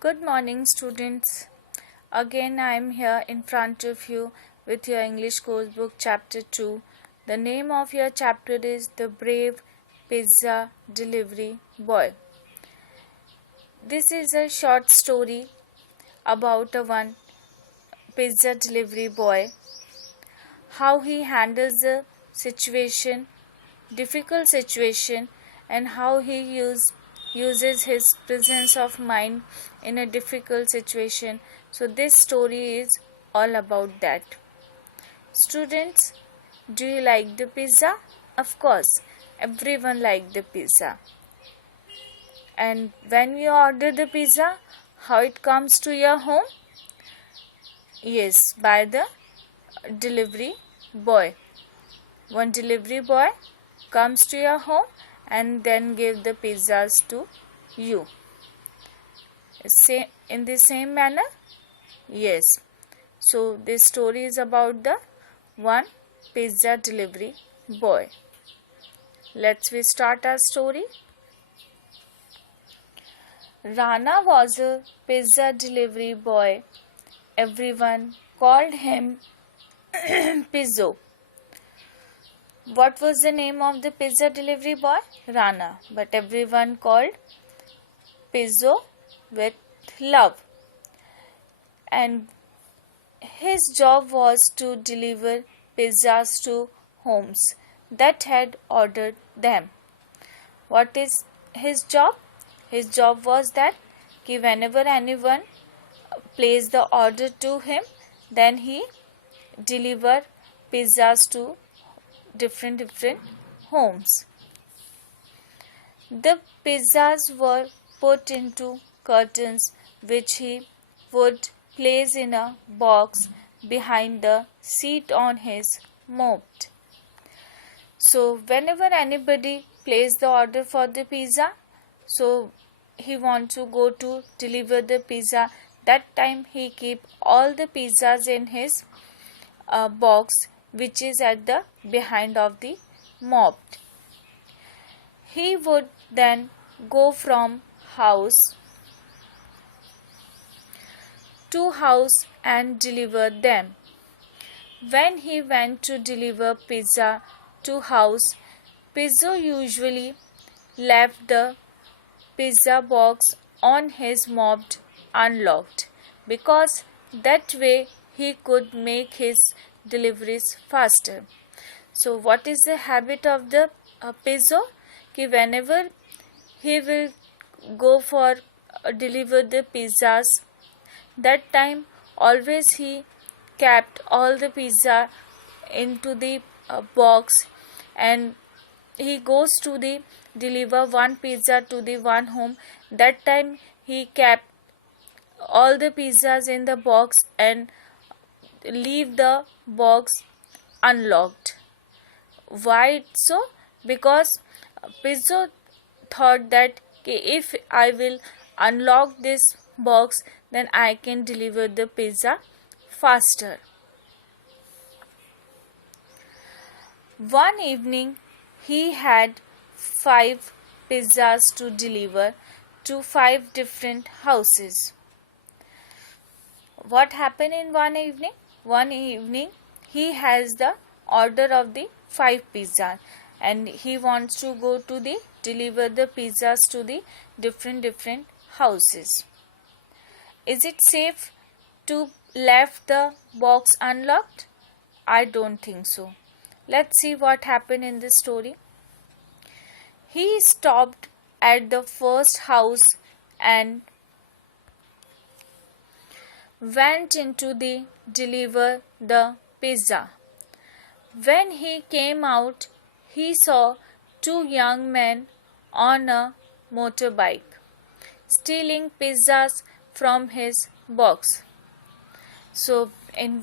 Good morning, students. Again, I am here in front of you with your English course book, Chapter 2. The name of your chapter is The Brave Pizza Delivery Boy. This is a short story about one pizza delivery boy, how he handles the difficult situation, and how he uses his presence of mind in a difficult situation. So this story is all about that. Students, do you like the pizza? Of course, everyone likes the pizza. And when you order the pizza, how it comes to your home? Yes, by the delivery boy. One delivery boy comes to your home and then give the pizzas to you. In the same manner? Yes. So this story is about the one pizza delivery boy. Let's start our story. Rana was a pizza delivery boy. Everyone called him Pizzo. What was the name of the pizza delivery boy? Rana. But everyone called Pizzo with love. And his job was to deliver pizzas to homes that had ordered them. What is his job? His job was that whenever anyone placed the order to him, then he deliver pizzas to different homes. The pizzas were put into curtains which he would place in a box behind the seat on his moped. So whenever anybody placed the order for the pizza, so he wants to go to deliver the pizza, that time he keep all the pizzas in his box which is at the behind of the mob. He would then go from house to house and deliver them. When he went to deliver pizza to house, Pizzo usually left the pizza box on his mob unlocked, because that way he could make his deliveries faster. So what is the habit of the Pizzo? Whenever he will go for deliver the pizzas, that time always he kept all the pizza into the box, and he goes to the deliver one pizza to the one home. That time he kept all the pizzas in the box and leave the box unlocked. Why so? Because Pizzo thought that if I will unlock this box, then I can deliver the pizza faster. One evening he had 5 pizzas to deliver to 5 different houses. What happened in one evening? One evening he has the order of the 5 pizzas, and he wants to go to the deliver the pizzas to the different houses. Is it safe to left the box unlocked? I don't think so. Let's see what happened in this story. He stopped at the first house and went into the deliver the pizza. When he came out, he saw 2 young men on a motorbike stealing pizzas from his box. So in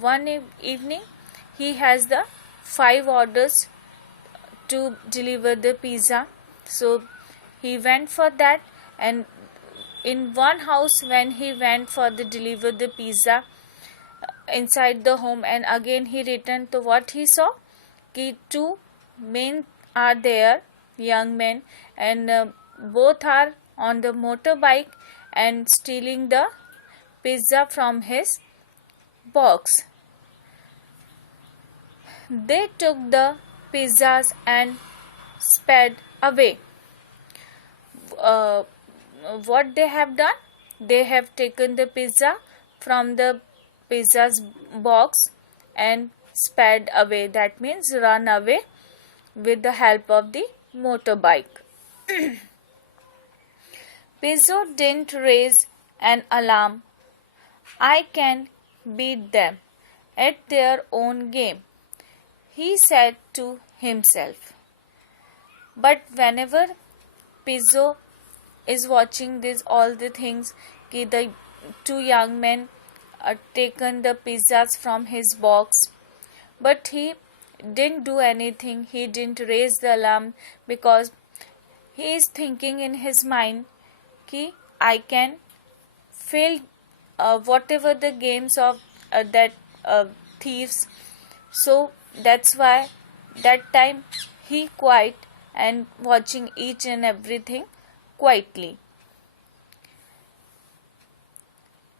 one evening he has the 5 orders to deliver the pizza. So he went for that, and in one house when he went for the deliver the pizza inside the home, and again he returned to what he saw, 2 men are there, young men, and both are on the motorbike and stealing the pizza from his box. They took the pizzas and sped away. Uh, what they have done? They have taken the pizza from the pizza's box and sped away. That means run away with the help of the motorbike. Pizzo didn't raise an alarm. I can beat them at their own game, he said to himself. But whenever Pizzo is watching this all the things, the two young men taken the pizzas from his box, but he didn't do anything. He didn't raise the alarm because he is thinking in his mind कि I can fail whatever the games of that thieves. So that's why that time he quiet and watching each and everything quietly.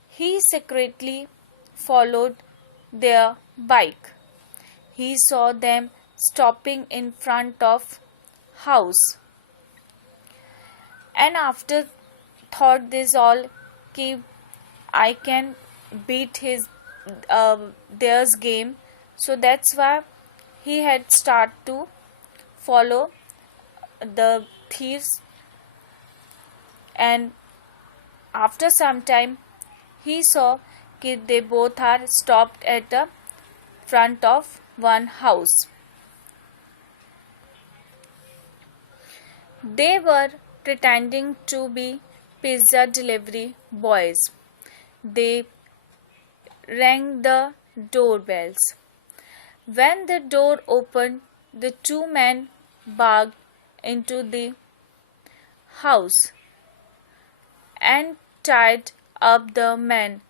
He secretly followed their bike. He saw them stopping in front of house. And after thought this all, कि I can beat his theirs game. So that's why he had started to follow the thieves, and after some time he saw that they both are stopped at the front of one house. They were pretending to be pizza delivery boys. They rang the doorbells. When the door opened, the two men barged into the house and tied up the men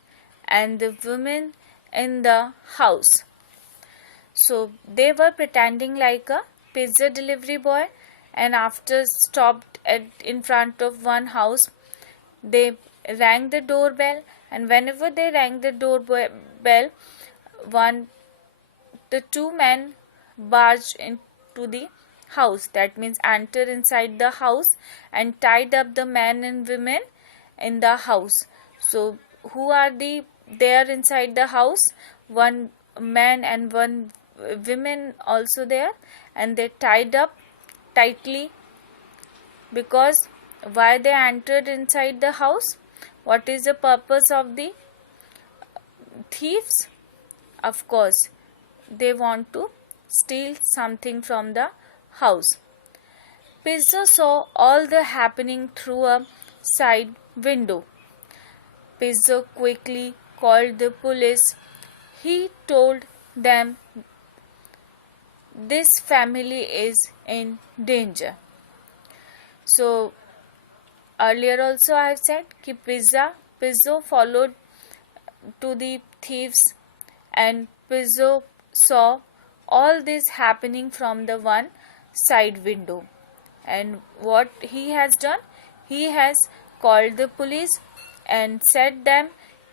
and the women in the house. So they were pretending like a pizza delivery boy, and after stopped in front of one house, they rang the doorbell, and whenever they rang the doorbell, the two men barged into the house. That means entered inside the house and tied up the men and women in the house. So who are there inside the house? One man and one women also there, and they tied up tightly. Because why they entered inside the house? What is the purpose of the thieves? Of course, they want to steal something from the house. Pizzo saw all the happening through a side window. Pizzo quickly called the police. He told them this family is in danger. So earlier also I have said that Pizzo followed to the thieves, and Pizzo saw all this happening from the one side window. And what he has done? He has called the police and said them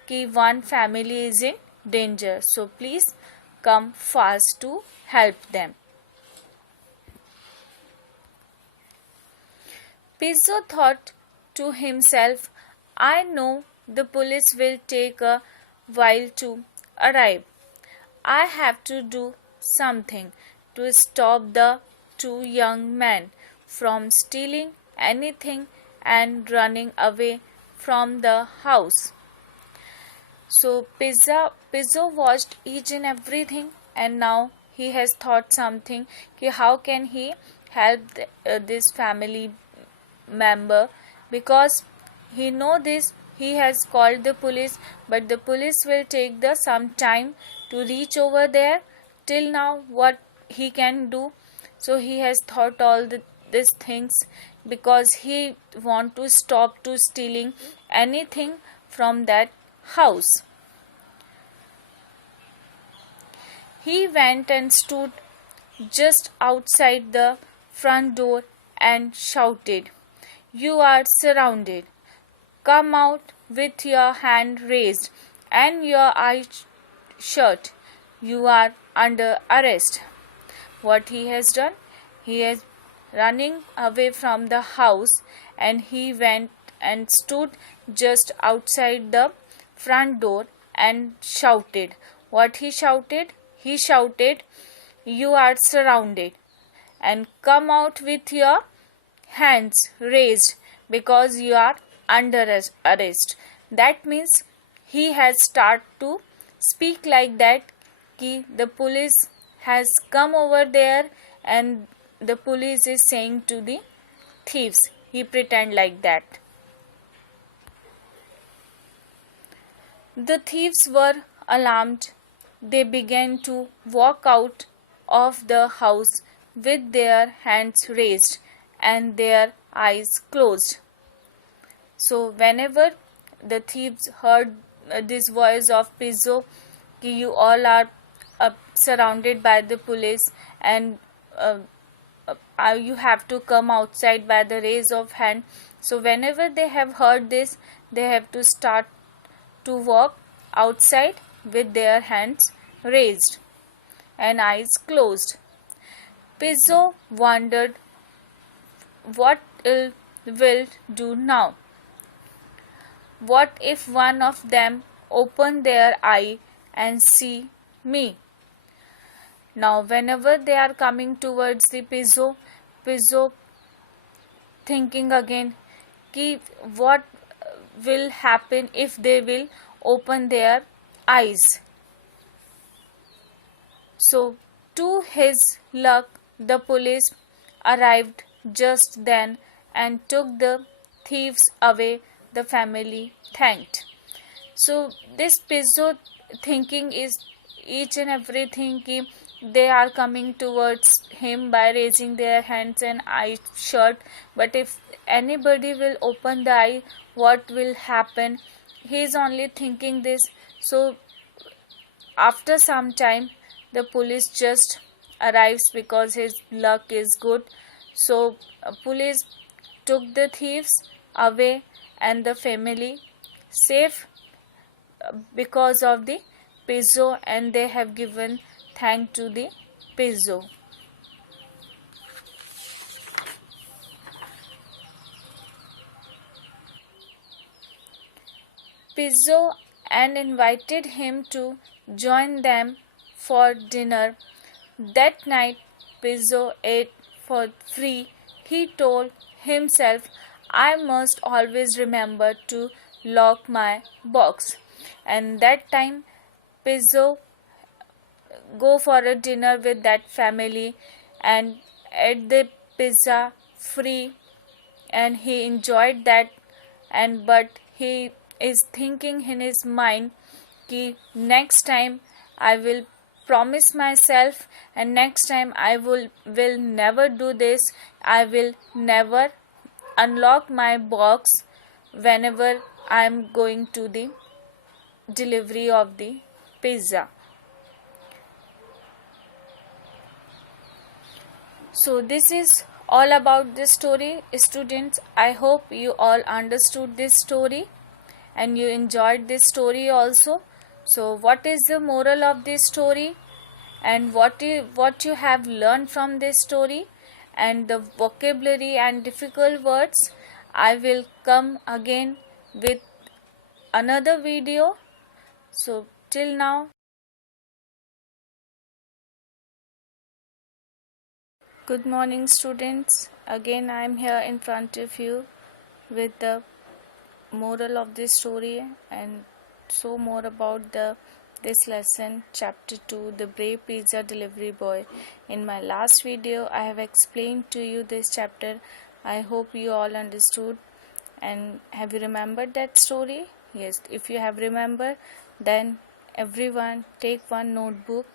that one family is in danger. So please come fast to help them. Pizzo thought to himself, I know the police will take a while to arrive. I have to do something to stop the two young men from stealing anything and running away from the house. So Pizzo watched each and everything, and now he has thought something, how can he help this family member, because he know this. He has called the police, but the police will take some time to reach over there. Till now, what he can do? So he has thought all these things because he want to stop to stealing anything from that house. He went and stood just outside the front door and shouted, "You are surrounded. Come out with your hand raised and your eyes shut. You are under arrest." What he has done? He is running away from the house, and he went and stood just outside the front door and shouted. What he shouted? He shouted, "You are surrounded, and come out with your hands raised because you are under arrest." That means he has started to speak like that, कि the police has come over there and the police is saying to the thieves. He pretend like that. The thieves were alarmed. They began to walk out of the house with their hands raised and their eyes closed. So whenever the thieves heard this voice of Pizzo, कि you all are surrounded by the police and you have to come outside by the raise of hand. So whenever they have heard this, they have to start to walk outside with their hands raised and eyes closed. Pizzo wondered what it will do now. What if one of them open their eye and see me? Now whenever they are coming towards the Pizzo thinking again, कि what will happen if they will open their eyes. So to his luck, the police arrived just then and took the thieves away. The family thanked. So this Pizzo thinking is each and everything, कि they are coming towards him by raising their hands and eyes shut, but if anybody will open the eye, what will happen? He is only thinking this. So after some time, the police just arrives because his luck is good. So police took the thieves away and the family safe because of the Pizzo, and they have given thanks to the Pizzo. Pizzo and invited him to join them for dinner. That night, Pizzo ate for free. He told himself, "I must always remember to lock my box." And that time, Pizzo go for a dinner with that family and ate the pizza free, and he enjoyed that. And but he is thinking in his mind, कि next time I will promise myself, and next time I will never do this. I will never unlock my box whenever I am going to the delivery of the pizza. So this is all about this story, students. I hope you all understood this story and you enjoyed this story also. So what is the moral of this story, and what you have learned from this story, and the vocabulary and difficult words? I will come again with another video. So till now, good morning students. Again I am here in front of you with the moral of this story and so more about this lesson, chapter 2, the brave pizza delivery boy. In my last video I have explained to you this chapter. I hope you all understood. And have you remembered that story? Yes, if you have remembered, then everyone take one notebook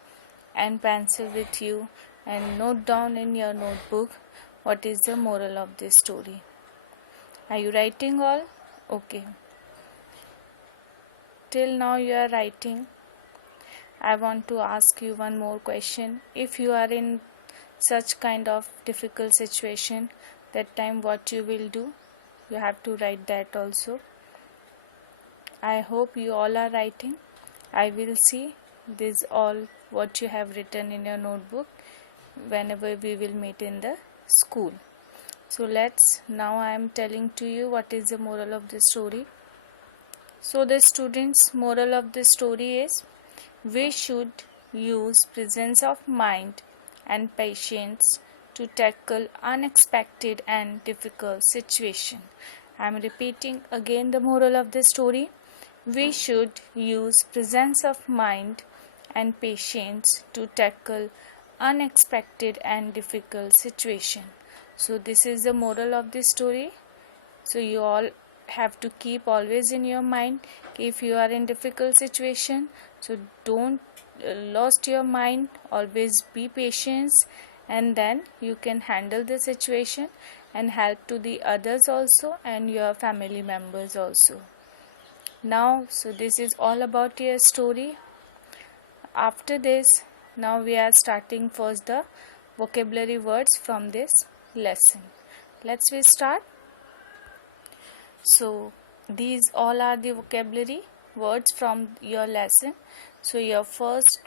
and pencil with you and note down in your notebook what is the moral of this story. Are you writing all? Okay. Till now you are writing. I want to ask you one more question. If you are in such kind of difficult situation, that time what you will do, you have to write that also. I hope you all are writing. I will see this all what you have written in your notebook whenever we will meet in the school. So now I am telling to you what is the moral of the story. So the students, moral of the story is, we should use presence of mind and patience to tackle unexpected and difficult situation. I am repeating again the moral of the story. We should use presence of mind and patience to tackle unexpected and difficult situation. So this is the moral of this story. So you all have to keep always in your mind, if you are in difficult situation, so don't lost your mind, always be patient, and then you can handle the situation and help to the others also and your family members also. Now, so this is all about your story. After this, now we are starting first the vocabulary words from this lesson. Let's we start. So these all are the vocabulary words from your lesson. So your first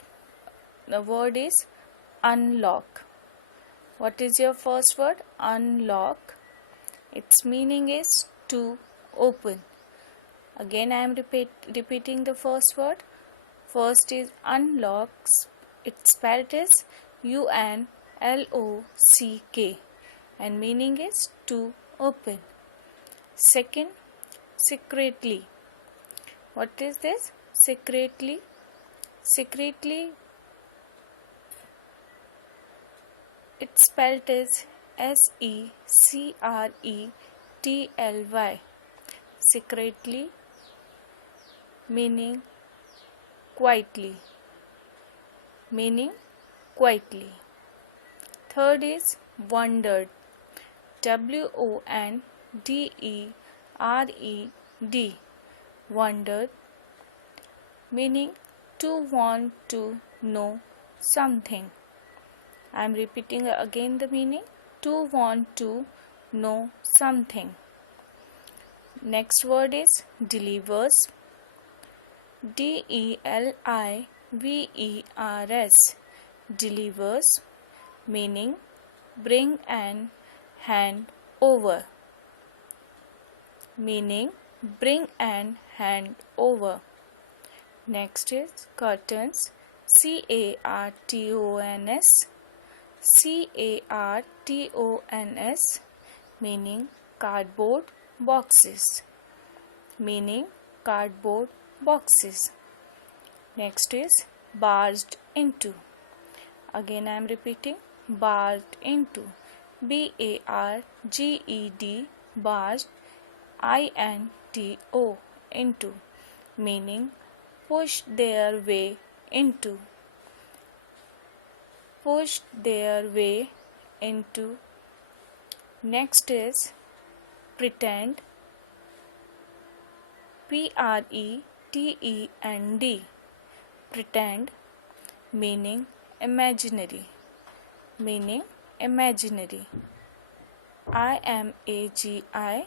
the word is unlock. What is your first word? Unlock. Its meaning is to open. Again I am repeating the first word. First is unlocks. Its spelled is UNLOCK and meaning is to open. Second, secretly. What is this? Secretly. Secretly, its spelled is SECRETLY. Secretly, meaning quietly. Meaning quietly. Third is wondered. WONDERED. Wondered, meaning to want to know something. I am repeating again the meaning, to want to know something. Next word is delivers. DELIVERS. Delivers, meaning bring and hand over. Meaning bring and hand over. Next is curtains. CARTONS. CARTONS, meaning cardboard boxes. Meaning cardboard boxes. Next is barged into. Again I am repeating, barged into. BARGED, barged, INTO, into, meaning push their way into. Push their way into. Next is pretend. PRETEND. Pretend, meaning imaginary. Meaning imaginary. IMAGINARY.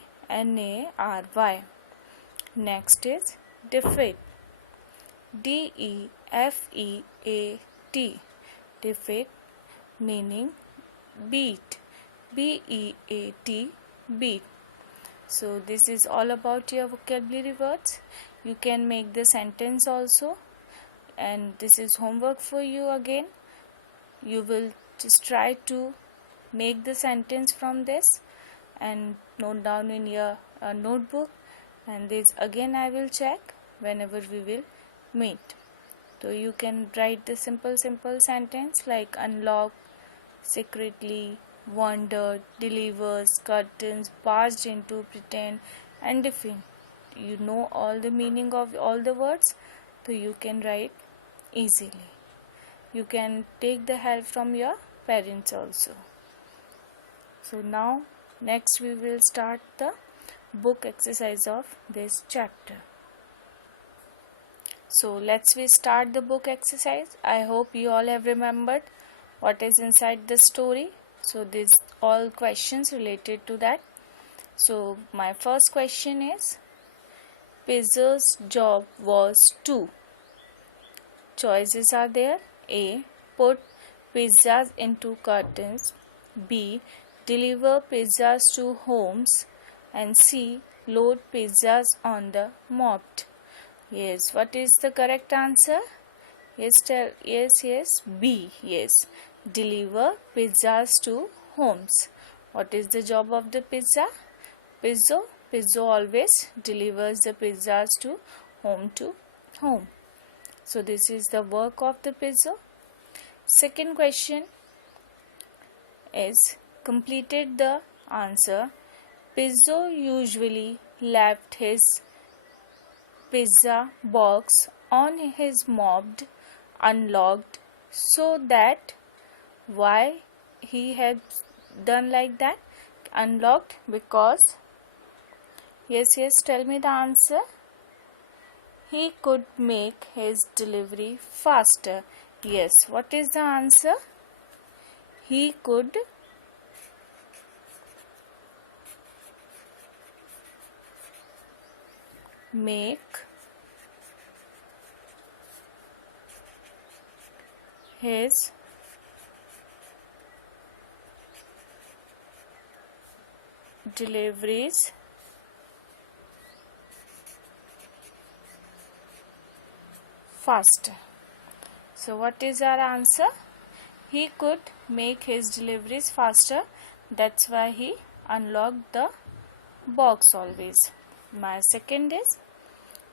Next is defeat. DEFEAT. Defeat, meaning beat. BEAT, beat. So this is all about your vocabulary words. You can make the sentence also, and this is homework for you again. You will just try to make the sentence from this and note down in your notebook, and this again I will check whenever we will meet. So you can write the simple sentence like unlock, secretly, wondered, delivers, curtains, barged into, pretend, and defeat. You know all the meaning of all the words, so you can write easily. You can take the help from your parents also. So now next we will start the book exercise of this chapter. So let's we start the book exercise. I hope you all have remembered what is inside the story. So these all questions related to that. So my first question is, Pizzo's job was to, choices are there: A. Put pizzas into cartons, B. Deliver pizzas to homes, and C. Load pizzas on the mopped. Yes, what is the correct answer? Yes, B. Yes, deliver pizzas to homes. What is the job of the pizza? Pizzo always delivers the pizzas to home. So this is the work of the pizzo. Second question is, completed the answer. Pizzo usually left his pizza box on his mobbed unlocked, so that, why he had done like that, unlocked? Because, yes, tell me the answer. He could make his delivery faster. Yes, what is the answer? He could make his deliveries faster. So what is our answer? He could make his deliveries faster. That's why he unlocked the box always. My second is,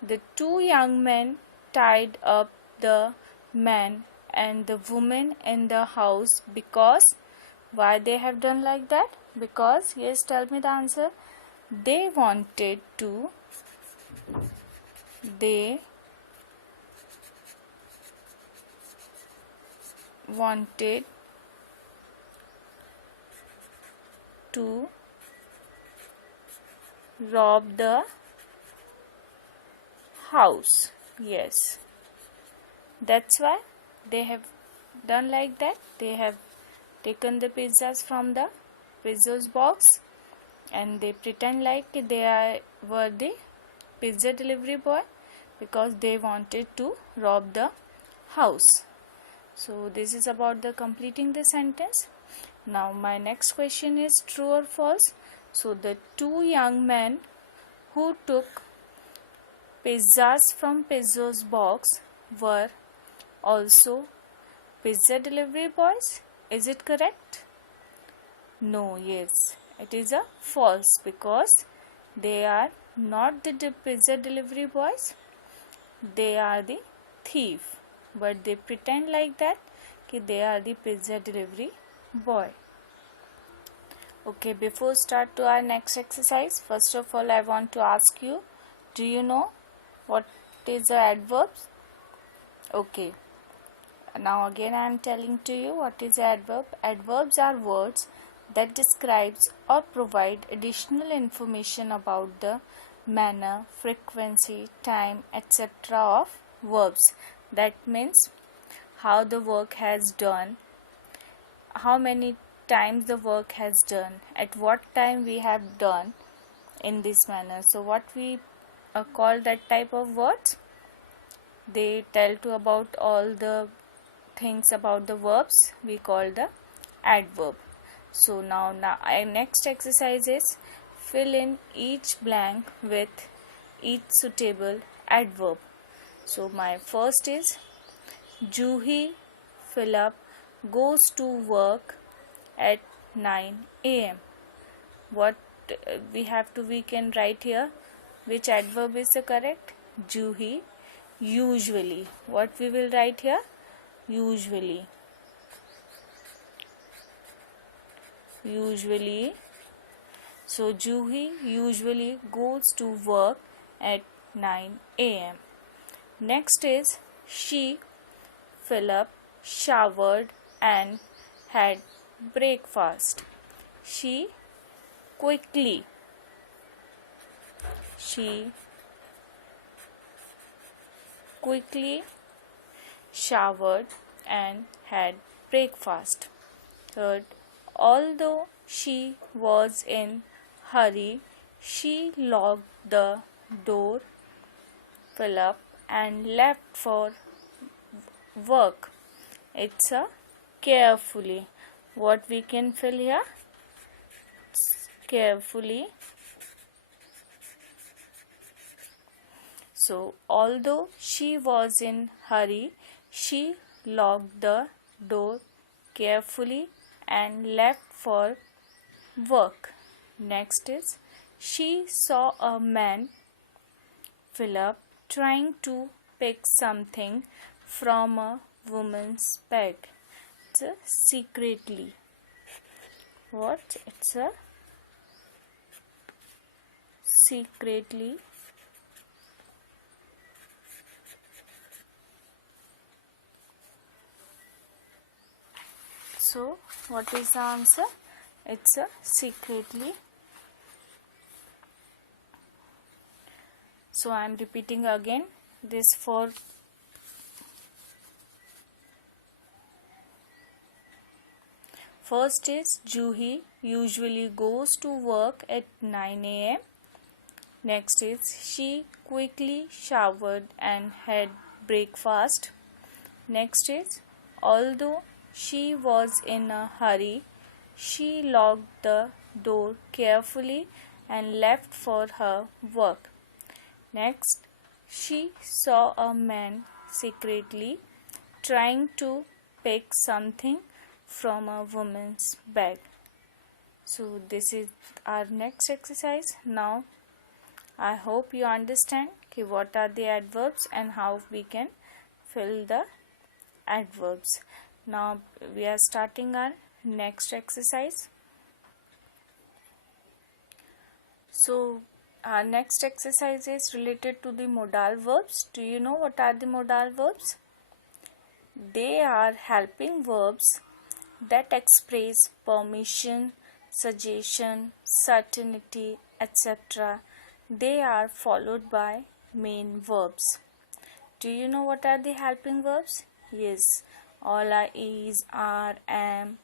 the two young men tied up the man and the woman in the house because, why they have done like that? Because, yes, tell me the answer. They wanted to rob the house. Yes, that's why they have done like that. They have taken the pizzas from the pizza's box and they pretend like were the pizza delivery boy because they wanted to rob the house. So this is about the completing the sentence. Now my next question is, true or false? So the two young men who took pizzas from Pizzo's box were also pizza delivery boys. Is it correct? No, yes, it is a false, because they are not the pizza delivery boys. They are the thief, but they pretend like that कि they are the pizza delivery boy. Okay, before start to our next exercise, first of all I want to ask you, do you know what is a adverbs? Okay, now again I am telling to you what is adverb. Adverbs are words that describes or provide additional information about the manner, frequency, time, etc. of verbs. That means how the work has done, how many times the work has done, at what time we have done in this manner. So what we call that type of words? They tell to about all the things about the verbs. We call the adverb. So now our next exercise is, fill in each blank with each suitable adverb. So my first is, Juhi Philip goes to work at 9 a.m. What we can write here, which adverb is the correct? Juhi. Usually, what we will write here? Usually. So Juhi usually goes to work at 9 a.m. Next is, she, Philip, showered and had breakfast. She quickly showered and had breakfast. Third, although she was in hurry, she locked the door, Philip, and left for work. It's a carefully. What we can fill here? Carefully. So, although she was in hurry, she locked the door carefully and left for work. Next is, she saw a man, Philip, trying to pick something from a woman's bag. It's a secretly. What? It's a secretly. So, what is the answer? It's a secretly. So, I am repeating again this for first is Juhi usually goes to work at 9 a.m. Next is she quickly showered and had breakfast. Next is although she was in a hurry, she locked the door carefully and left for her work. Next, she saw a man secretly trying to pick something from a woman's bag. So this is our next exercise. Now I hope you understand what are the adverbs and how we can fill the adverbs. Now we are starting our next exercise. So our next exercise is related to the modal verbs. Do you know what are the modal verbs? They are helping verbs that express permission, suggestion, certainty, etc. They are followed by main verbs. Do you know what are the helping verbs? Yes, all are is, are, am,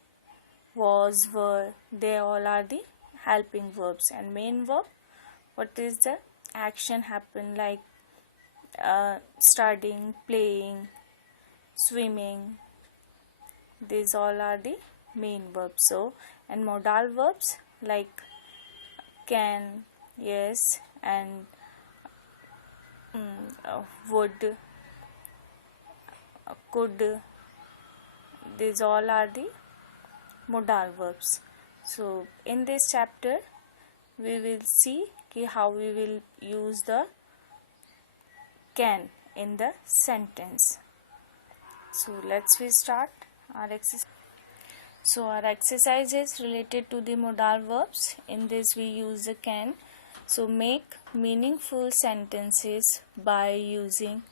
was, were. They all are the helping verbs. And main verb, what is the action happen like studying, playing, swimming. These all are the main verbs. So, and modal verbs like can, yes, and would, could. These all are the modal verbs. So, in this chapter, we will see how we will use the can in the sentence. So, let's start our exercise. So, our exercise is related to the modal verbs. In this, we use the can. So, make meaningful sentences by using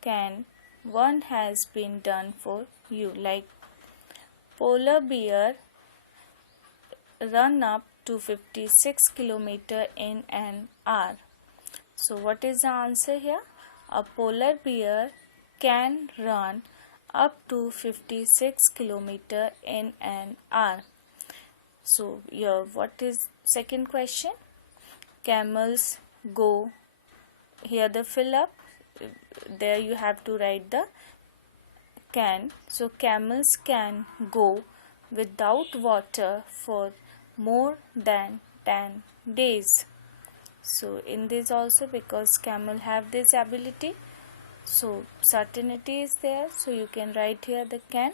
can. One has been done for you, like polar bear run up to 56 km in an hour. So what is the answer here? A polar bear can run up to 56 km in an hour. So here, what is second question? Camels go. Here the fill up. There you have to write the can. So camels can go without water for more than 10 days. So in this also, because camel have this ability, so certainty is there, so you can write here the can.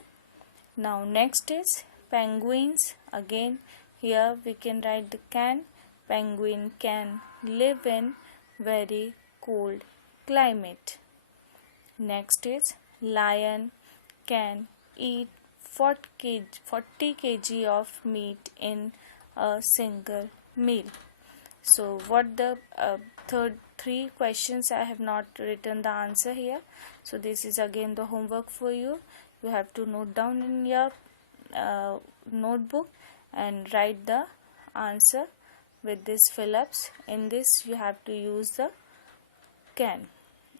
Now next is penguins. Again here we can write the can. Penguin can live in very cold climate. Next is lion can eat 40 kg of meat in a single meal. So what the three questions, I have not written the answer here. So this is again the homework for you. You have to note down in your notebook and write the answer with this fill-ups. In this you have to use the can.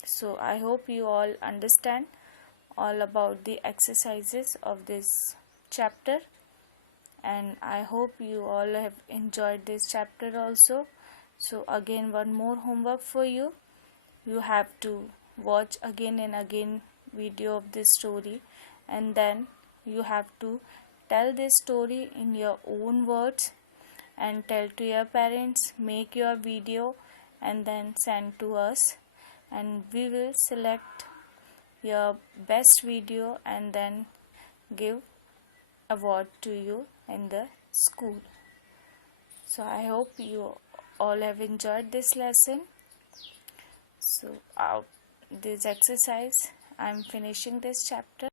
So I hope you all understand all about the exercises of this chapter, and I hope you all have enjoyed this chapter also. So again, one more homework for you. You have to watch again and again video of this story, and then you have to tell this story in your own words and tell to your parents, make your video and then send to us, and we will select your best video and then give award to you in the school. So I hope you all have enjoyed this lesson. So this exercise, I'm finishing this chapter.